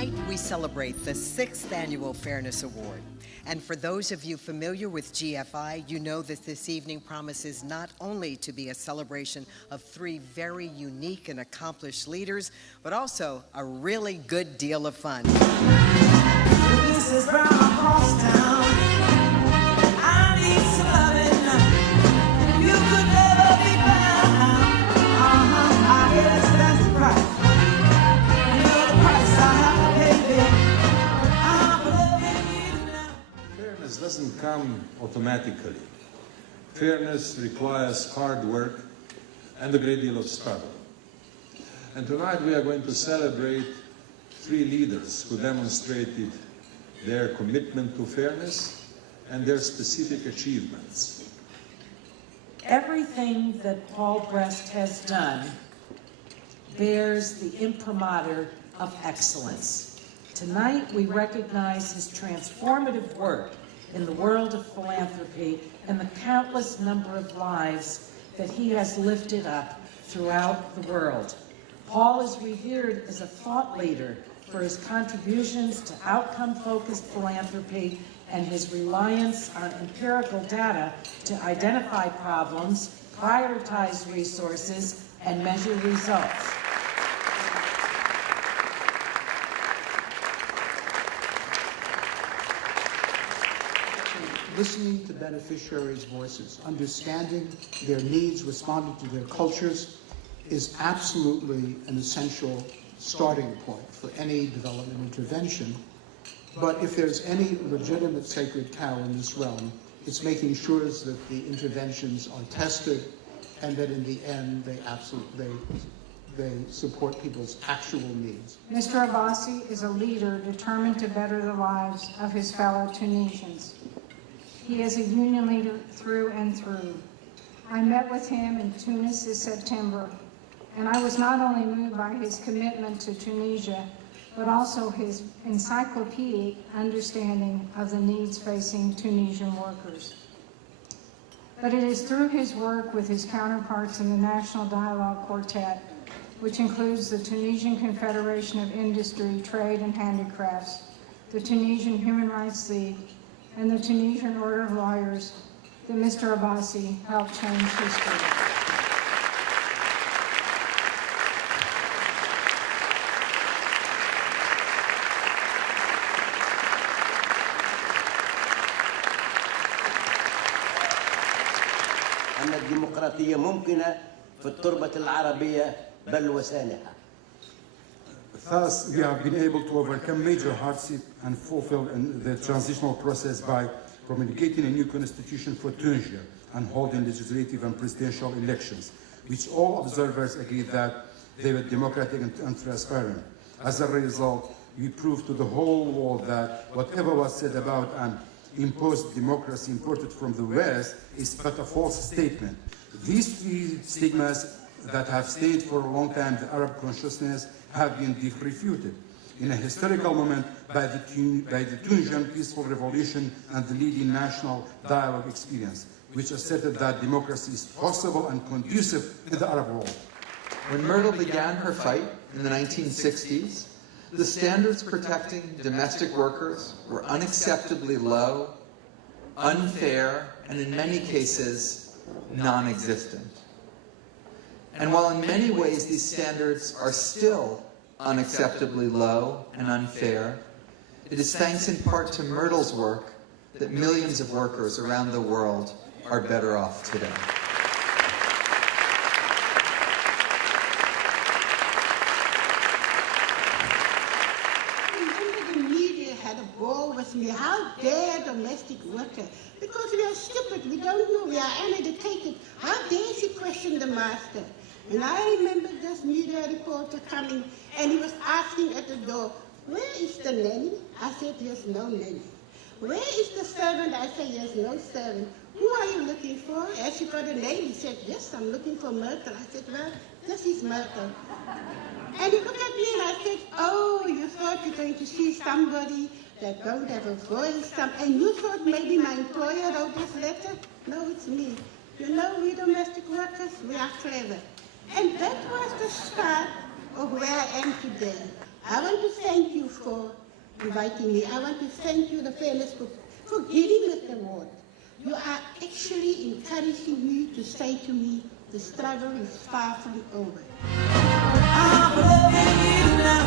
Tonight, we celebrate the 6th Annual Fairness Award. And for those of you familiar with GFI, you know that this evening promises not only to be a celebration of 3 very unique and accomplished leaders, but also a really good deal of fun. This is round across town. I need some loving. You could never be found. I guess that's the price. You know the price I have to pay, baby. I'm loving you now. Fairness doesn't come automatically. Fairness requires hard work and a great deal of struggle. And tonight we are going to celebrate 3 leaders who demonstrated their commitment to fairness and their specific achievements. Everything that Paul Brest has done bears the imprimatur of excellence. Tonight we recognize his transformative work in the world of philanthropy and the countless number of lives that he has lifted up throughout the world. Paul is revered as a thought leader for his contributions to outcome-focused philanthropy and his reliance on empirical data to identify problems, prioritize resources, and measure results. Listening to beneficiaries' voices, understanding their needs, responding to their cultures is absolutely an essential starting point for any development intervention. But if there's any legitimate sacred cow in this realm, it's making sure that the interventions are tested and that in the end they support people's actual needs. Mr. Abbasi is a leader determined to better the lives of his fellow Tunisians. He is a union leader through and through. I met with him in Tunis this September, and I was not only moved by his commitment to Tunisia, but also his encyclopedic understanding of the needs facing Tunisian workers. But it is through his work with his counterparts in the National Dialogue Quartet, which includes the Tunisian Confederation of Industry, Trade and Handicrafts, the Tunisian Human Rights League, and the Tunisian Order of Lawyers, that Mr. Abbasi helped change history. أن الديمقراطية ممكنة في التربة العربية بل وسانحة. Thus, we have been able to overcome major hardship and fulfill the transitional process by promulgating a new constitution for Tunisia and holding legislative and presidential elections, which all observers agreed that they were democratic and transparent. As a result, we proved to the whole world that whatever was said about an imposed democracy imported from the West is but a false statement. These 3 stigmas that have stayed for a long time the Arab consciousness have been refuted in a historical moment by the Tunisian peaceful revolution and the leading national dialogue experience, which asserted that democracy is possible and conducive in the Arab world. When Myrtle began her fight in the 1960s, the standards protecting domestic workers were unacceptably low, unfair, and in many cases, non-existent. And while in many ways these standards are still unacceptably low and unfair, it is thanks in part to Myrtle's work that millions of workers around the world are better off today. Me, how dare domestic worker? Because we are stupid, we don't know, we are uneducated. How dare she question the master? And I remember this media reporter coming and he was asking at the door, where is the nanny? I said, there's no nanny. Where is the servant? I said, there's no servant. Who are you looking for? Has she got a name? He said, yes, I'm looking for Myrtle. I said, well, this is Myrtle. And he looked at me and I said, oh, you thought you're going to see somebody that don't have a voice, and you thought maybe my employer wrote this letter? No, it's me. You know, we domestic workers, we are clever. And that was the start of where I am today. I want to thank you for inviting me. I want to thank you, the Fairness, for giving me the award. You are actually encouraging me to say to me, the struggle is far from over. I'm loving you now,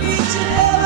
each and every